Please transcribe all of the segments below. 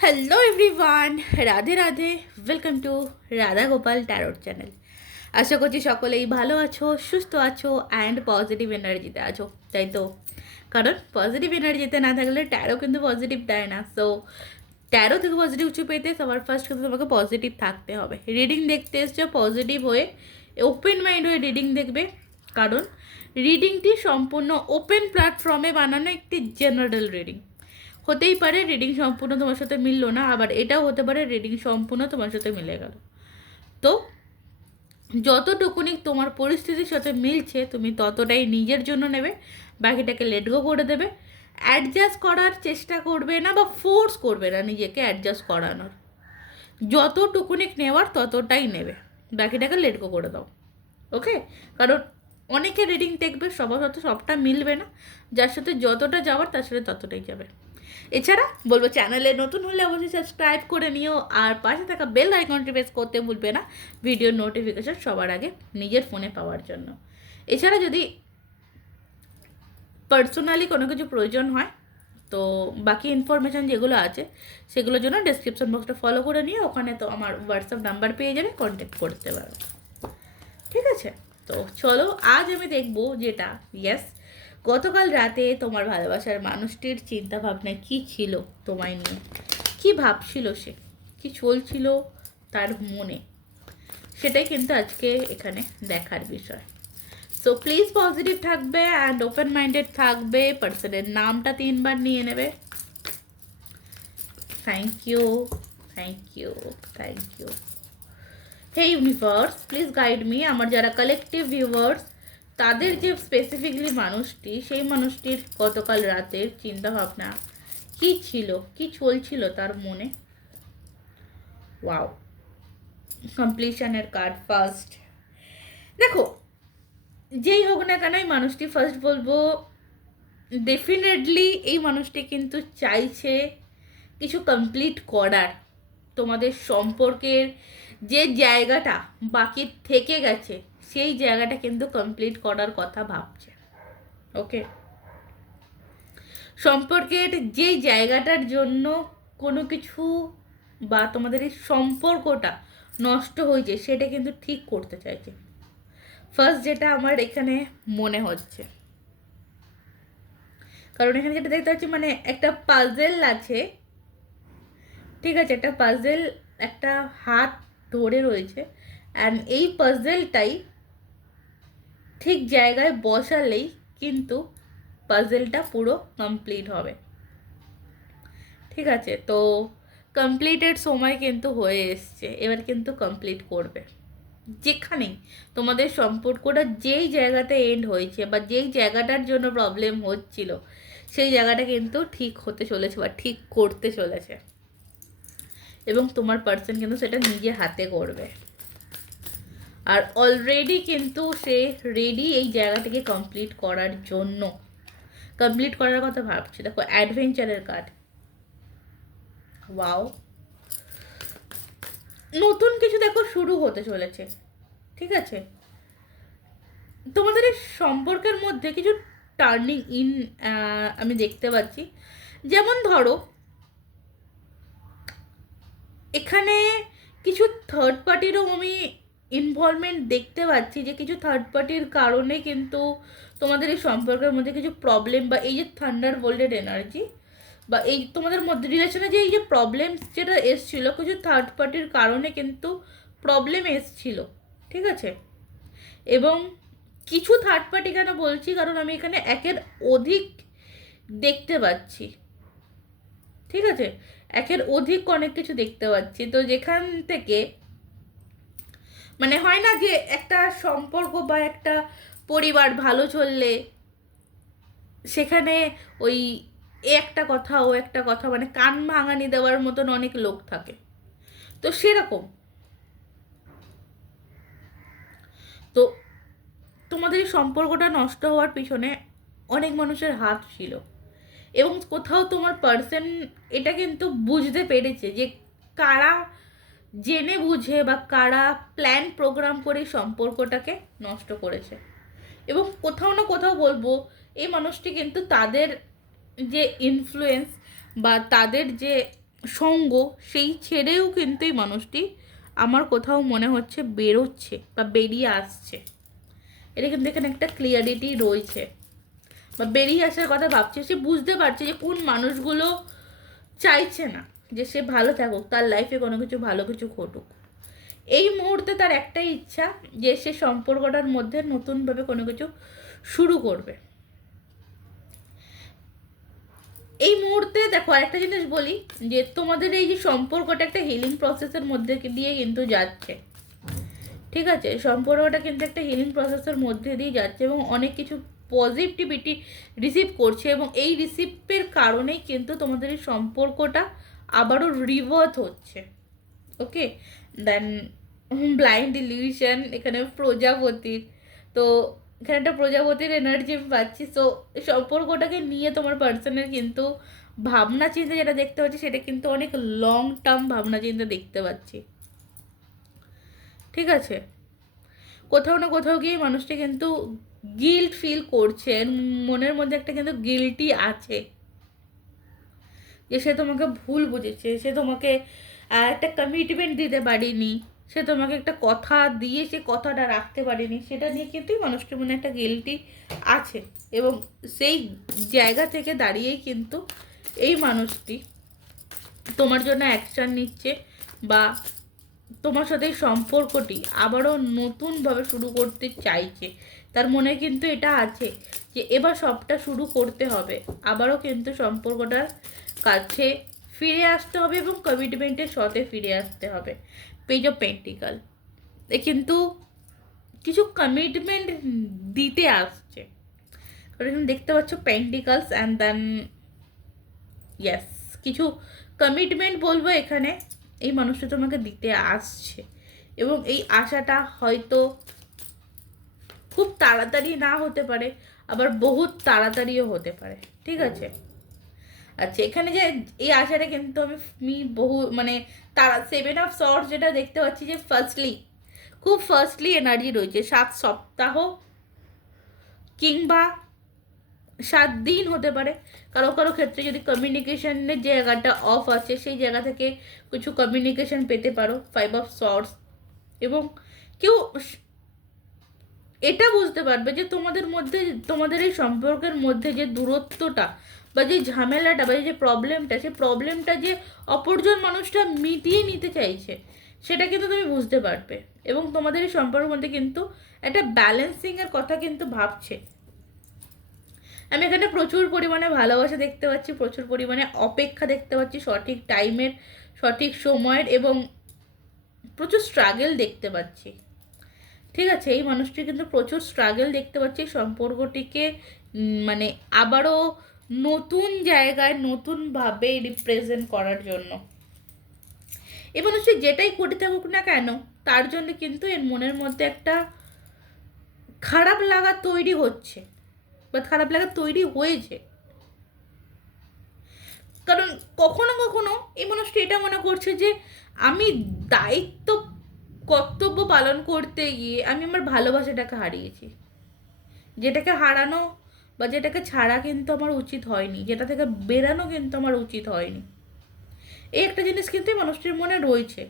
Hello everyone, Radhe Radhe. Welcome to Radha Gopal tarot channel. আশা করছি সকলেই ভালো আছো, সুস্থ আছো অ্যান্ড পজিটিভ এনার্জিতে আছো, তাই তো? কারণ পজিটিভ এনার্জিতে না থাকলে ট্যারো কিন্তু পজিটিভ দেয় না। সো ট্যারো থেকে পজিটিভ কিছু পেতে সবার ফার্স্ট কিন্তু তোমাকে পজিটিভ থাকতে হবে। রিডিং দেখতে এসছো পজিটিভ হয়ে, ওপেন মাইন্ড হয়ে রিডিং দেখবে। কারণ রিডিংটি সম্পূর্ণ ওপেন প্ল্যাটফর্মে বানানো একটি জেনারেল রিডিং। হতেই পারে রিডিং সম্পূর্ণ তোমার সাথে মিললো না, আবার এটাও হতে পারে রিডিং সম্পূর্ণ তোমার সাথে মিলে গেল। তো যতটুকুনি তোমার পরিস্থিতির সাথে মিলছে তুমি ততটাই নিজের জন্য নেবে, বাকিটাকে লেট গো করে দেবে। অ্যাডজাস্ট করার চেষ্টা করবে না বা ফোর্স করবে না নিজেকে অ্যাডজাস্ট করানোর। যতটুকুনি নেওয়ার ততটাই নেবে, বাকিটাকে লেট গো করে দাও। ওকে? কারণ অনেকে রিডিং দেখবে, সবার সাথে সবটা মিলবে না। যার সাথে যতটা যাওয়ার তার সাথে ততটাই যাবে। এছাড়া বলবো, চ্যানেলে নতুন হলে অবশ্যই সাবস্ক্রাইব করে নিও, আর পাশে থাকা বেল আইকনটি প্রেস করতে ভুলবে না ভিডিওর নোটিফিকেশন সবার আগে নিজের ফোনে পাওয়ার জন্য। এছাড়া যদি পার্সোনালি কোনো কিছু প্রয়োজন হয়, তো বাকি ইনফরমেশান যেগুলো আছে সেগুলোর জন্য ডেসক্রিপশন বক্সটা ফলো করে নিয়ে ওখানে তো আমার হোয়াটসঅ্যাপ নাম্বার পেয়ে যাবে, কন্ট্যাক্ট করতে পারো। ঠিক আছে? তো চলো, আজ আমি দেখবো যেটা, ইয়েস, গতকাল রাতে তোমার ভালোবাসার মানুষটির চিন্তা ভাবনা কী ছিল তোমায় নিয়ে, কী ভাবছিল সে, কী চলছিল তার মনে, সেটাই কিন্তু আজকে এখানে দেখার বিষয়। সো প্লিজ পজিটিভ থাকবে অ্যান্ড ওপেন মাইন্ডেড থাকবে। পার্সনের নামটা 3বার নিয়ে নেবে। Thank you, thank you, thank you. Hey universe, please guide me. আমার যারা কালেকটিভ ভিউয়ার্স, তাদের যে স্পেসিফিকলি মানুষটি, সেই মানুষটির গতকাল রাতের চিন্তাভাবনা কী ছিল, কী চলছিল তার মনে। ওয়াও, কমপ্লিশনের কার্ড ফার্স্ট। দেখো, যেই হোক না কেন এই মানুষটি, ফার্স্ট বলবো ডেফিনেটলি এই মানুষটি কিন্তু চাইছে কিছু কমপ্লিট করার। তোমাদের সম্পর্কের যে জায়গাটা বাকি থেকে গেছে সেই জায়গাটা কিন্তু কমপ্লিট করার কথা ভাবছে। ওকে? সম্পর্কের যে জায়গাটার জন্য কোনো কিছু বা তোমাদের এই সম্পর্কটা নষ্ট হয়েছে সেটা কিন্তু ঠিক করতে চাইছে। ফার্স্ট যেটা আমার এখানে মনে হচ্ছে, কারণ এখানে যেটা দেখতে পাচ্ছি, মানে একটা পাজেল আছে। ঠিক আছে? একটা পাজেল, একটা হাত ধরে রয়েছে, অ্যান্ড এই পাজেলটাই ঠিক জায়গায় বসালেই কিন্তু পাজেলটা পুরো কমপ্লিট হবে। ঠিক আছে? তো কমপ্লিটের সময় কিন্তু হয়ে এসছে, এবার কিন্তু কমপ্লিট করবে। যেখানেই তোমাদের সম্পর্কটা যেই জায়গাতে এন্ড হয়েছে বা যেই জায়গাটার জন্য প্রবলেম হচ্ছিল, সেই জায়গাটা কিন্তু ঠিক হতে চলেছে বা ঠিক করতে চলেছে, এবং তোমার পার্সন কিন্তু সেটা নিজে হাতে করবে। আর অলরেডি কিন্তু সে রেডি এই জায়গাটাকে কমপ্লিট করার জন্য, কমপ্লিট করার কথা ভাবছে। দেখো, অ্যাডভেঞ্চারের কার্ড। ওয়াও, নতুন কিছু দেখো শুরু হতে চলেছে। ঠিক আছে? তোমাদের এই সম্পর্কের মধ্যে কিছু টার্নিং ইন আমি দেখতে পাচ্ছি। যেমন ধরো, এখানে কিছু থার্ড পার্টিরও আমি ইনভলভমেন্ট দেখতে পাচ্ছি, যে কিছু থার্ড পার্টির কারণে কিন্তু তোমাদের এই সম্পর্কের মধ্যে কিছু প্রবলেম, বা এই যে থান্ডার বোল্টেড এনার্জি, বা এই তোমাদের মধ্যে রিলেশনে যে এই যে প্রবলেম যেটা এসছিল, কিছু থার্ড পার্টির কারণে কিন্তু প্রবলেম এসছিল। ঠিক আছে? এবং কিছু থার্ড পার্টি কেন বলছি, কারণ আমি এখানে একের অধিক দেখতে পাচ্ছি। ঠিক আছে? একের অধিক অনেক কিছু দেখতে পাচ্ছি। তো যেখান থেকে মানে হয় না যে একটা সম্পর্ক বা একটা পরিবার ভালো চললে সেখানে ওই একটা কথা ও একটা কথা, মানে কান ভাঙানি দেওয়ার মতন অনেক লোক থাকে, তো সেরকম। তো তোমাদের এই সম্পর্কটা নষ্ট হওয়ার পিছনে অনেক মানুষের হাত ছিল, এবং কোথাও তোমার পার্সন এটা কিন্তু বুঝতে পেরেছে যে কারা জেনে বুঝে বা কারা প্ল্যান প্রোগ্রাম করে সম্পর্কটাকে নষ্ট করেছে। এবং কোথাও না কোথাও বলবো, এই মানুষটি কিন্তু তাদের যে ইনফ্লুয়েন্স বা তাদের যে সঙ্গ সেই ছেড়েও কিন্তু এই মানুষটি আমার কোথাও মনে হচ্ছে বেরোচ্ছে বা বেরিয়ে আসছে। এটা কিন্তু এখানে একটা ক্লিয়ারিটি রয়েছে, বা বেরিয়ে আসার কথা ভাবছে। সে বুঝতে পারছে যে কোন মানুষগুলো চাইছে না যে সে ভালো থাকুক, তার লাইফে কোনো কিছু ভালো কিছু ঘটুক। এই মুহূর্তে তার একটাই ইচ্ছা যে সে সম্পর্কটার মধ্যে নতুনভাবে কোনো কিছু শুরু করবে। এই মুহূর্তে দেখো আরেকটা জিনিস বলি, যে তোমাদের এই যে সম্পর্কটা একটা হিলিং প্রসেসের মধ্যে দিয়ে কিন্তু যাচ্ছে, ঠিক আছে? সম্পর্কটা কিন্তু একটা হিলিং প্রসেসের মধ্যে দিয়ে যাচ্ছে এবং অনেক কিছু পজিটিভিটি রিসিভ করছে, এবং এই রিসিভের কারণেই কিন্তু তোমাদের এই সম্পর্কটা আবারও রিভার্থ হচ্ছে। ওকে, দেন ব্লাইন্ড ইলিউশন এখানে প্রজাপতির, তো এখানে একটা প্রজাপতির এনার্জি পাচ্ছি। সো সম্পর্কটাকে নিয়ে তোমার পার্সনের কিন্তু ভাবনা চিন্তা যেটা দেখতে পাচ্ছি সেটা কিন্তু অনেক লং টার্ম ভাবনা চিন্তা দেখতে পাচ্ছি, ঠিক আছে? কোথাও না কোথাও গিয়ে মানুষটি কিন্তু গিল্ট ফিল করছে, মনের মধ্যে একটা কিন্তু গিল্টি আছে যে সে তোমাকে ভুল বুঝেছে, সে তোমাকে একটা কমিটমেন্ট দিতে পারেনি, সে তোমাকে একটা কথা দিয়ে সে কথাটা রাখতে পারেনি, সেটা নিয়ে কিন্তু মানুষটির মনে একটা গিল্টি আছে। এবং সেই জায়গা থেকে দাঁড়িয়েই কিন্তু এই মানুষটি তোমার জন্য অ্যাকশান নিচ্ছে, বা তোমার সাথে এই সম্পর্কটি আবারও নতুনভাবে শুরু করতে চাইছে। তার মনে কিন্তু এটা আছে যে এবার সবটা শুরু করতে হবে, আবারও কিন্তু সম্পর্কটার কাছে ফিরে আসতে হবে এবং কমিটমেন্টের সাথে ফিরে আসতে হবে। পেজ অফ পেন্টিকাল এ কিন্তু কিছু কমিটমেন্ট দিতে আসছে, কারণ এখানে দেখতে পাচ্ছ পেন্টিকালস অ্যান্ড দেন ইয়েস, কিছু কমিটমেন্ট বলবো এখানে এই মানুষটা তোমাকে দিতে আসছে, এবং এই আশাটা হয়তো খুব তাড়াতাড়ি না হতে পারে, আবার বহুত তাড়াতাড়িও হতে পারে, ঠিক আছে? আচ্ছা, এখানে যে এই আশাটা কিন্তু আমি বহু মানে তারা 7 অফ সর্টস যেটা দেখতে পাচ্ছি যে খুব ফার্স্টলি এনার্জি রয়েছে। 7 সপ্তাহ কিংবা 7 দিন হতে পারে। কারো কারো ক্ষেত্রে যদি কমিউনিকেশনের জায়গাটা অফ আছে সেই জায়গা থেকে কিছু কমিউনিকেশন পেতে পারো 5 অফ সর্টস। এবং কেউ এটা বুঝতে পারবে যে তোমাদের মধ্যে, তোমাদের এই সম্পর্কের মধ্যে যে দূরত্বটা বা যে ঝামেলাটা বা যে প্রবলেমটা, সেই প্রবলেমটা যে অপরজন মানুষটা মিটিয়ে নিতে চাইছে সেটা কিন্তু তুমি বুঝতে পারবে, এবং তোমাদের এই সম্পর্কের মধ্যে কিন্তু একটা ব্যালেন্সিংয়ের কথা কিন্তু ভাবছে। আমি এখানে প্রচুর পরিমাণে ভালোবাসা দেখতে পাচ্ছি, প্রচুর পরিমাণে অপেক্ষা দেখতে পাচ্ছি সঠিক টাইমের, সঠিক সময়ের, এবং প্রচুর স্ট্রাগল দেখতে পাচ্ছি, ঠিক আছে? এই মানুষটি কিন্তু প্রচুর স্ট্রাগল দেখতে পাচ্ছি সম্পর্কটিকে মানে আবারও নতুন জায়গায় নতুনভাবে রিপ্রেজেন্ট করার জন্য। এই মানুষটি যেটাই করতে থাকুক না কেন তার জন্য কিন্তু এর মনের মধ্যে একটা খারাপ লাগা তৈরি হচ্ছে, বা খারাপ লাগা তৈরি হয়েছে। কারণ কখনো কখনো এই মানুষটি এটা মনে করছে যে আমি দায়িত্ব কর্তব্য পালন করতে গিয়ে আমি আমার ভালোবাসাটাকে হারিয়েছি, যেটাকে হারানো বা যেটাকে ছাড়া কিন্তু আমার উচিত হয়নি, যেটা থেকে বেরানো কিন্তু আমার উচিত হয়নি। এই একটা জিনিস কিন্তু মানুষটির মনে রয়েছে।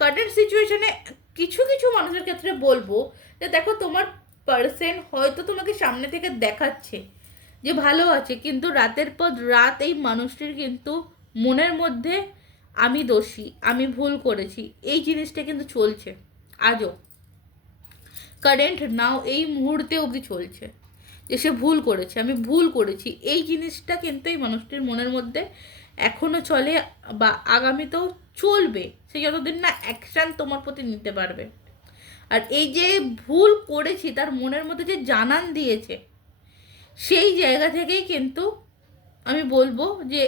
কারেন্ট সিচুয়েশনে কিছু কিছু মানুষের ক্ষেত্রে বলবো যে দেখো তোমার পার্সন হয়তো তোমাকে সামনে থেকে দেখাচ্ছে যে ভালো আছে, কিন্তু রাতের পর রাত এই মানুষটির কিন্তু মনের মধ্যে আমি দোষী, আমি ভুল করেছি, এই জিনিসটা কিন্তু চলছে আজও, কারেন্ট নাও এই মুহূর্তে অবধি চলছে যে সে ভুল করেছে, আমি ভুল করেছি, এই জিনিসটা কিন্তু এই মানুষটির মনের মধ্যে এখনও চলে বা আগামীতেও চলবে, সে যতদিন না অ্যাকশান তোমার প্রতি নিতে পারবে। আর এই যে ভুল করেছি তার মনের মধ্যে যে জানান দিয়েছে, সেই জায়গা থেকেই কিন্তু আমি বলবো যে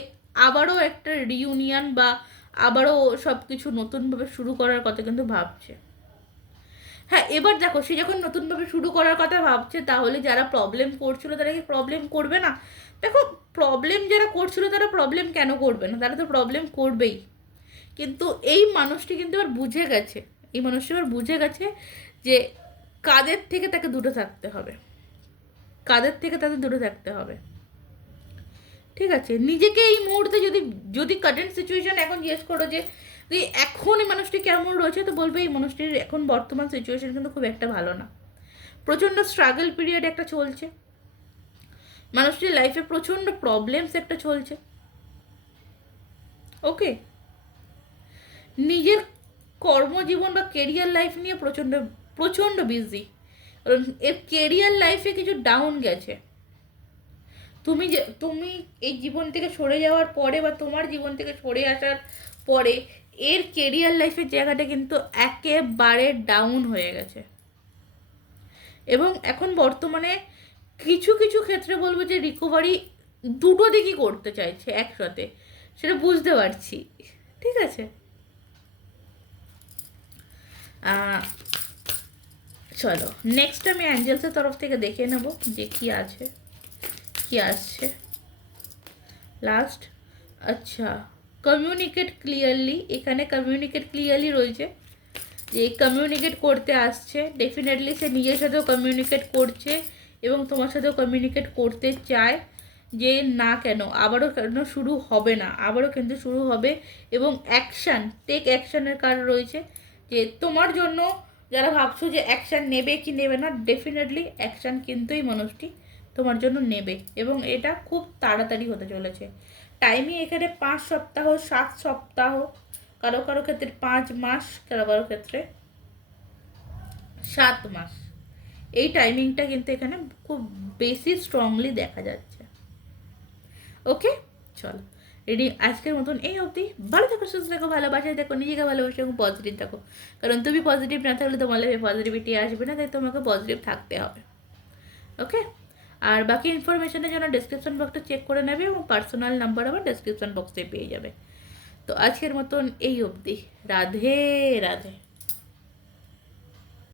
আবারও একটা রিউনিয়ন বা আবারও সব কিছু নতুনভাবে শুরু করার কথা কিন্তু ভাবছে। হ্যাঁ, এবার দেখো সে যখন নতুনভাবে শুরু করার কথা ভাবছে, তাহলে যারা প্রবলেম করছিল তারা কি প্রবলেম করবে না? দেখো, প্রবলেম যারা করছিল তারা প্রবলেম কেন করবে না, তারা তো প্রবলেম করবেই। কিন্তু এই মানুষটি কিন্তু এবার বুঝে গেছে, এই মানুষটি এবার বুঝে গেছে যে কাদের থেকে তাকে দূরে থাকতে হবে, কাদের থেকে তাদের দূরে থাকতে হবে, ঠিক আছে, নিজেকে এই মুহূর্তে যদি যদি কারেন্ট সিচুয়েশান এখন জিজ্ঞেস করো যে তুই এখন এই মানুষটি কেমন রয়েছে, তো বলবে এই মানুষটির এখন বর্তমান সিচুয়েশান কিন্তু খুব একটা ভালো না। প্রচণ্ড স্ট্রাগল পিরিয়ড একটা চলছে, মানুষটির লাইফে প্রচণ্ড প্রবলেমস একটা চলছে। ওকে, নিজের কর্মজীবন বা কেরিয়ার লাইফ নিয়ে প্রচণ্ড প্রচণ্ড বিজি, কারণ এর কেরিয়ার লাইফে কিছু ডাউন গেছে। তুমি এই জীবন থেকে সরে যাওয়ার পরে বা তোমার জীবন থেকে সরে আসার পরে এর কেরিয়ার লাইফের জায়গাটা কিন্তু একেবারে ডাউন হয়ে গেছে। এবং এখন বর্তমানে কিছু কিছু ক্ষেত্রে বলবো যে রিকভারি দুটো দিকই করতে চাইছে একসাথে, সেটা বুঝতে পারছি। ঠিক আছে, চলো নেক্সট আমি অ্যাঞ্জেলসের তরফ থেকে দেখে নেব যে কি আছে, কি আসছে লাস্ট। আচ্ছা, কমিউনিকেট ক্লিয়ারলি, এখানে কমিউনিকেট ক্লিয়ারলি রয়েছে যে কমিউনিকেট করতে আসছে। ডেফিনেটলি সে নিজের সাথেও কমিউনিকেট করছে এবং তোমার সাথেও কমিউনিকেট করতে চায় যে না কেন আবারও কেন শুরু হবে না, আবারও কিন্তু শুরু হবে। এবং অ্যাকশান, টেক অ্যাকশানের কারণ রয়েছে যে তোমার জন্য যারা ভাবছো যে অ্যাকশান নেবে কি নেবে না, ডেফিনেটলি অ্যাকশান কিন্তু এই মানুষটি তোমার জন্য নেবে এবং এটা খুব তাড়াতাড়ি হতে চলেছে। টাইমিং এখানে 5 সপ্তাহ, 7 সপ্তাহ, কারো কারো ক্ষেত্রে 5 মাস, কারো কারো ক্ষেত্রে 7 মাস। এই টাইমিংটা কিন্তু এখানে খুব বেশি স্ট্রংলি দেখা যাচ্ছে। ওকে, চলো রিডিং আজকের মতন এই অবধি। ভালো থাকো, সুস্থ থাকো, ভালোবাসায় থাকো, নিজেকে ভালোবাসো এবং পজিটিভ থাকো, কারণ তুমি পজিটিভ না থাকলে তোমার লাইফে পজিটিভিটি আসবে না, তাই তোমাকে পজিটিভ থাকতে হবে। ওকে, আর বাকি ইনফরমেশনের জন্য ডেসক্রিপশন বক্সটা চেক করে নেবে এবং পার্সোনাল নাম্বার আবার ডেসক্রিপশন বক্সে পেয়ে যাবে। তো আজকের মতন এই অবধি, রাধে রাধে।